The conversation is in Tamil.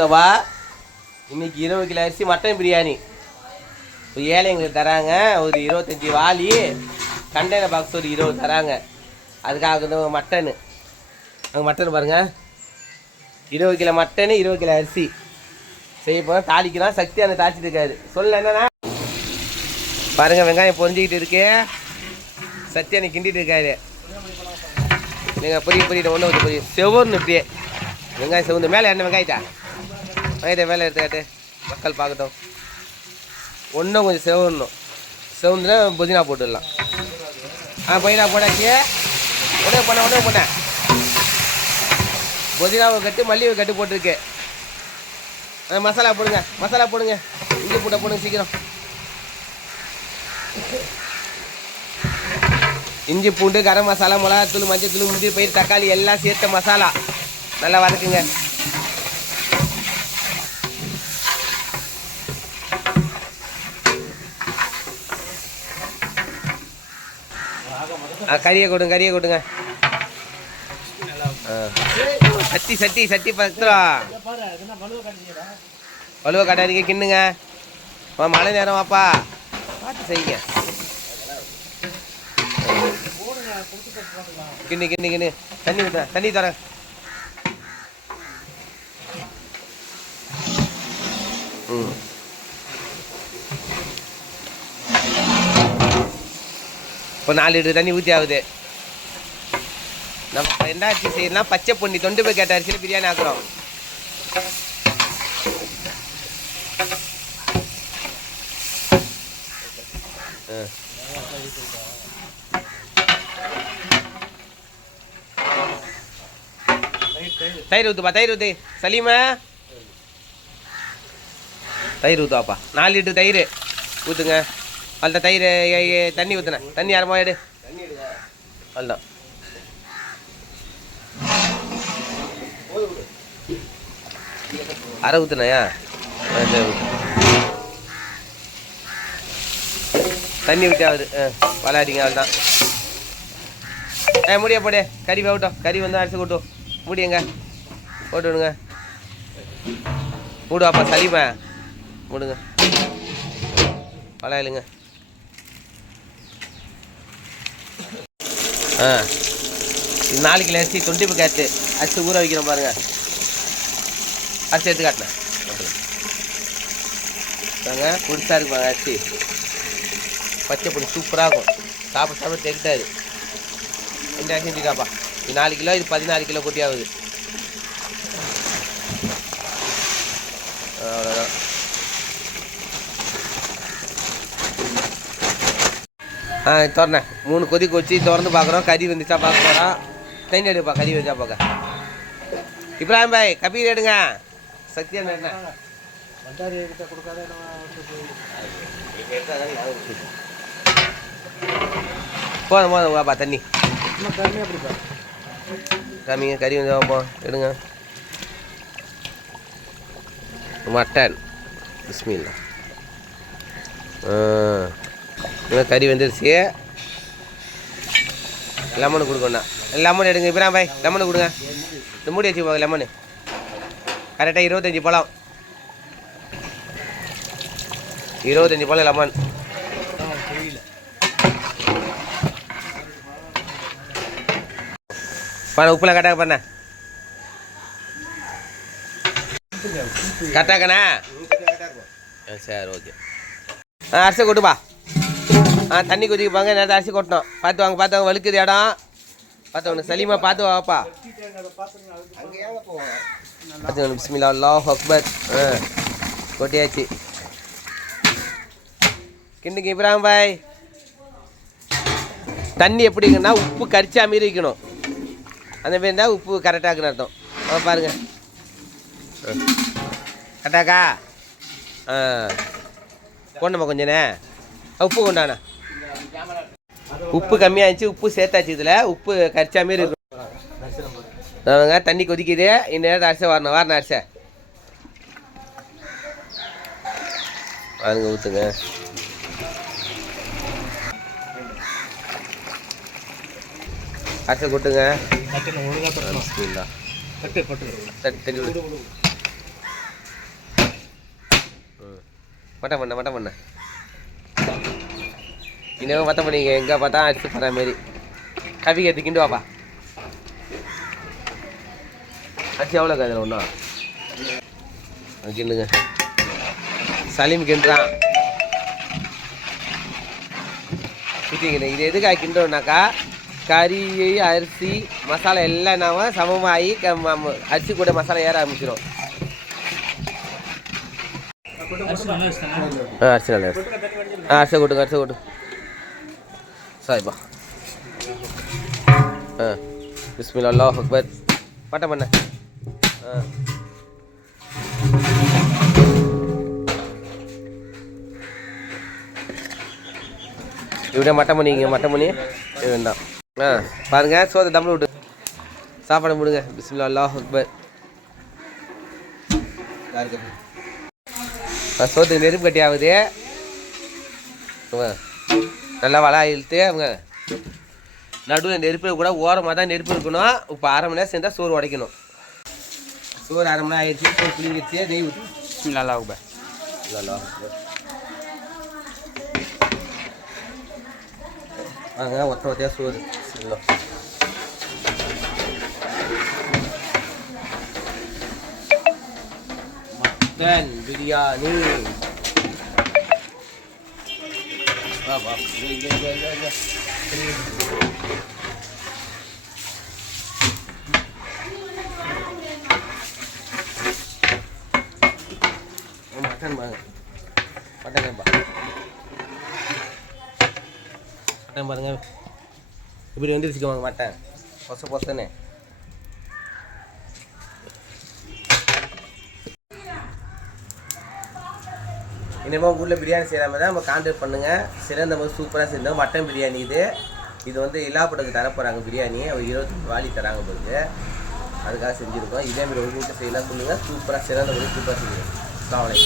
குஸ்தவா இன்னைக்கு இருபது கிலோ அரிசி மட்டன் பிரியாணி. ஒரு ஏழைங்களுக்கு தராங்க ஒரு இருபத்தஞ்சி வாளி. கண்டெய்னர் பாக்ஸ் ஒரு இருபது தராங்க. அதுக்காக வந்து மட்டனு. அங்கே மட்டன் பாருங்கள் இருபது கிலோ மட்டனு இருபது கிலோ அரிசி. செய்ய போனால் தாளிக்கலாம் சக்தி அந்த தாளிச்சிட்டு இருக்காரு. சொல்ல என்னன்னா பாருங்கள் வெங்காயம் பொறிஞ்சிக்கிட்டு இருக்கு. சத்யானை கிண்டிட்டு இருக்காரு. நீங்கள் புரிய புரியுது. ஒன்று வந்து செவ்வொன்று இப்படியே. வெங்காயம் செவந்து. மேலே என்ன வெங்காயத்தா? வேலை மேலே எடுத்துக்காட்டு மக்கள் பார்க்கட்டும். ஒன்றும் கொஞ்சம் செவரணும். செவந்துனா புதினா போட்டுடலாம். ஆ புதினா போட்டாச்சு. உடனே பண்ண உடனே போட்டேன் புதினாவை கட்டு மல்லிகை கட்டு போட்டிருக்கு. ஆ, மசாலா போடுங்க மசாலா போடுங்க. இஞ்சி பூட்டை போடுங்க சீக்கிரம். இஞ்சி பூண்டு கரம் மசாலா மிளகாத்தூள் மஞ்சள் தூள் முந்திரி பயிர் தக்காளி எல்லாம் சேர்த்த மசாலா. நல்லா வதக்குங்க. கறியை கொடுங்க கறியை கொடுங்க. சட்டி சட்டி சட்டி பத்து பத்திரம் வலுவை காட்டாதீங்க கிண்ணுங்க. வா, மழை நேரம் வாப்பா. பார்த்து செய்யுங்க. கிண்ணு கிண்ணு கிண்ணு. தண்ணி ஊத்த தண்ணி தரேன் ம். இப்போ நாலு லிட்டர் தண்ணி ஊற்றி ஆகுது. நம்ம என்ன அரிசி செய்யலாம் பச்சை பொண்ணி தொண்டு போய் கேட்ட அரிசியில் பிரியாணி ஆக்குறோம். தயிர் ஊத்துப்பா தயிர் ஊத்து. சலீமா? தயிர் ஊத்துவாப்பா. நாலு லிட்டர் தயிர் ஊற்றுங்க அதில் தயிர் தண்ணி ஊற்றுனேன் தண்ணி யாரமா எடு. அதுதான் அரை ஊற்றுனையா தண்ணி ஊற்றியாவது ஆ விளையாடிங்க அதுதான் ஏ முடிய போடு. கறி வேகட்டும். கறி வந்து அரிசி கொட்டும் முடியுங்க போட்டு விடுங்க. மூடுவாப்பா சளிப்பேன். மூடுங்க. வளையலுங்க ஆ. இது நாலு கிலோ அரிசி கேட்டு அரிசி ஊற வைக்கிறோம் பாருங்க. அரிசி எடுத்து காட்டினேன். பாருங்க புதுசாக இருக்கு பாருங்க அரிசி. பச்சை பொடி சூப்பராக இருக்கும். சாப்பிட சாப்பிட தெரிட்டாது என்ன அரிசி செஞ்சுக்காப்பா இது நாலு கிலோ இது பதினாறு கிலோ கொட்டி ஆகுது. திறனேன் மூணு கொதிக்கு வச்சு திறந்து பார்க்குறோம். கறி வந்துச்சா பார்க்க போகிறோம் தண்ணி எடுப்பா கறி வந்துச்சா பார்க்க. இப்ராஹிம் பாய் கபீர் எடுங்க. சத்யா என்ன? போதும் போதும் வாப்பா தண்ணி. கம்மிங்க கறி வந்து வைப்போம் எடுங்க. மட்டன். பிஸ்மில்லா. ஆ. இன்னும் கறி வந்துருச்சு. லெமனு கொடுக்கணும் லெமன் எடுங்க இப்ராம் பாய் லெமனு கொடுங்க. இந்த மூடி வச்சு போங்க லெமனு. கரெக்டாக இருபத்தஞ்சி பழம். இருபத்தஞ்சி பழம் லெமன். பண்ண உப்புலாம் கரெக்டாக பண்ண கரெக்டாக்கண்ணா சரி ஓகே. ஆ அரிசி கொட்டுப்பா. ஆ தண்ணி கொதிப்பாங்க நேரத்தை அரிசி கொட்டணும். பார்த்து வாங்க பார்த்து வாங்க இடம். பார்த்து வாங்க சலீமா பார்த்து வாப்பா. பார்த்து வாங்க பிஸ்மில்லா அல்லாஹ் அக்பர். ஆ கொட்டியாச்சு. கிண்டுக்கு இப்ராம் பாய். தண்ணி எப்படிங்கன்னா உப்பு கரிச்சா மாரி வைக்கணும். அந்த மாரி இருந்தால் உப்பு கரெக்டாக அர்த்தம். ஆ பாருங்க. கரெக்டாக்கா ஆ. கொண்டமா கொஞ்சண்ணே உப்பு கொண்டாண்ணா உப்பு கம்மியாகிடுச்சு உப்பு சேர்த்தாச்சு இதில். உப்பு கரிச்சா மாரி இருக்கும் தண்ணி கொதிக்குது. இந்த நேரத்தை அரிசி வரணும். வரணும் அரிசி. பாருங்க ஊற்றுங்க அரிசி கொட்டுங்க. மட்டன் பண்ண மட்டன் பண்ண. இன்னும் மட்டன் பண்ணிங்க எங்கே பார்த்தா அடிச்சு போகிற மாரி கவி எடுத்து கிண்டு வாப்பா. அரிசி எவ்வளோ அதில் ஒன்றா கிண்டுங்க. சலீம் கிண்டுறான். ஊற்றிக்கிட்டு இது எதுக்காக கிண்டோம்னாக்கா கறி அரிசி மசாலா எல்லாம் நாம சமமாகி அரிசி கூட மசாலா ஏற ஆரம்பிச்சிடும் அரிசி நல்லா. ஆ அரிசி கொட்டுங்க அரிசி கொட்டு சாய்பா ஆ பிஸ்மில் அல்லாஹ் அக்பர் பட்டம் பண்ண ஆ இப்படியே மட்டம் பண்ணிங்க மட்டம் பண்ணி வேண்டாம் ஆ பாருங்கள் சோத்தை தம்பில் விட்டு சாப்பாடு முடுங்க பிஸ்மில்லா அல்லாஹ் அக்பர் ஆ, சோத்துக்கு நெருப்பு கட்டி ஆகுது ஆ, நல்லா வளா இழுத்து அவங்க நடுவில் நெருப்பு கூட ஓரமாக தான் நெருப்பு இருக்கணும். இப்போ அரை மணி நேரம் சேர்ந்தா சோறு உடைக்கணும். சோறு அரை மணி நேரம் ஆயிடுச்சு சோறு புளிங்கிடுச்சு நெய் ஊற்றி நல்லா உப நல்லா வாங்க ஒத்த ஒத்தையாக சோறு. இல்லை மட்டன் பிரியாணி. வா வா இங்க, இங்க, இங்க, இங்க, இங்க. மட்டன் பாருங்க மட்டன் பா மட்டன் பாருங்க இப்படி வந்துருச்சுக்கோங்க மட்டன் பொச பொசன்னு இனிமேல் ஊரில் பிரியாணி செய்கிற மாதிரி தான் நம்ம கான்டாக்ட் பண்ணுங்கள் சிறந்த மாதிரி சூப்பராக செஞ்சோம் மட்டன் பிரியாணி இது. இது வந்து இலாப்பட்டுக்கு தர போகிறாங்க பிரியாணி. ஒரு இருபத்தஞ்சு வாலி தராங்க உங்களுக்கு அதுக்காக செஞ்சுருக்கோம். இதேமாரி ஒரு வீட்டில் செய்யலாம் சொல்லுங்கள் சூப்பராக சிறந்த மாதிரி சூப்பராக செஞ்சுருக்கோம். காவலை